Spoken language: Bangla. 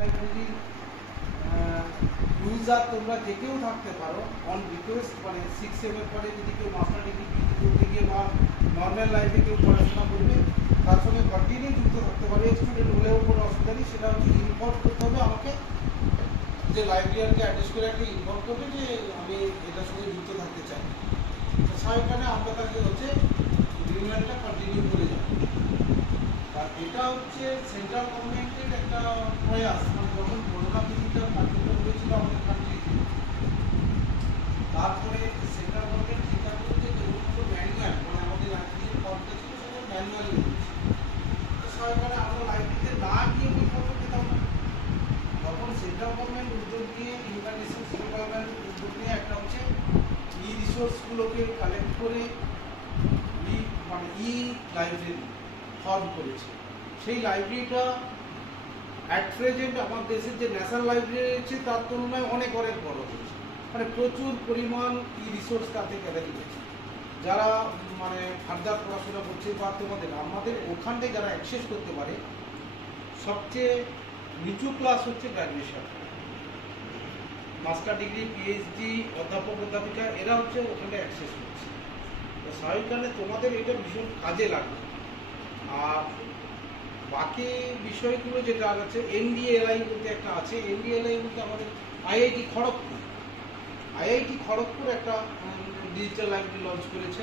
লাইব্রেরি ইউজার তোমরা যে কেউ থাকতে পারো অন রিকোয়েস্ট, মানে 6 এর পরে যদি কেউ মাস্টার ডিগ্রি পিজি করতে গিয়ে বা নর্মাল লাইফে কেউ পড়াশোনা করবে তার সঙ্গে কন্টিনিউ যুক্ত থাকতে পারে, স্টুডেন্ট হলেও কোনো অসুবিধা নেই। সেটা হচ্ছে ইনফর্ম করতে হবে আমাকে, যে লাইব্রেরিয়ানকে অ্যাড্রেস করে একটা ইনফর্ম করবে যে আমি এটার সঙ্গে যুক্ত থাকতে চাই। তো সেখানে আমরা তাকে হচ্ছে রিনিউয়ালটা কন্টিনিউ করে যাব। আর এটা হচ্ছে সেন্ট্রাল গভর্নমেন্টের একটা প্রয়াস, মানে যখন করোনা পিরিয়ডটা কার্যকর হয়েছিল আমাদের কান্ট্রিতে, তারপরে সেন্ট্রাল গভর্নমেন্ট চিন্তা করছে যে ওগুলো ম্যানুয়াল, মানে আমাদের লাইব্রেরির ফর্মটা ছিল সেটা ম্যানুয়াল হয়েছে। তো সেখানে আমরা লাইব্রেরিতে না গিয়ে বইপত্র পেতাম না। তখন সেন্ট্রাল গভর্নমেন্ট উদ্যোগ নিয়ে, ইন্টারন্যাশনাল সেন্ট্রাল গভর্নমেন্ট উদ্যোগ নিয়ে একটা হচ্ছে ই রিসোর্সগুলোকে কালেক্ট করে মানে ই লাইব্রেরি ফর্ম করেছে। সেই লাইব্রেরিটা অ্যাট প্রেজেন্ট আমার দেশের যে ন্যাশনাল লাইব্রেরি আছে তার তুলনায় অনেক অনেক বড় হয়েছে, মানে প্রচুর পরিমাণ ই রিসোর্স তাতে গ্যাদারিং হয়েছে। যারা মানে ফার্দার পড়াশোনা করছে বা আমাদের ওখান থেকে যারা অ্যাক্সেস করতে পারে, সবচেয়ে নিচু ক্লাস হচ্ছে গ্র্যাজুয়েশন, মাস্টার ডিগ্রি, পিএইচডি, অধ্যাপক অধ্যাপিকা, এরা হচ্ছে ওখানে অ্যাক্সেস করছে। তো স্বাভাবিকভাবে তোমাদের এটা ভীষণ কাজে লাগবে। আর বাকি বিষয়গুলো যেটা আছে, এনডিএলআই বলতে একটা আছে, এনডিএলআই বলতে আমাদের আইআইটি খড়গপুর একটা ডিজিটাল লাইব্রেরি লঞ্চ করেছে।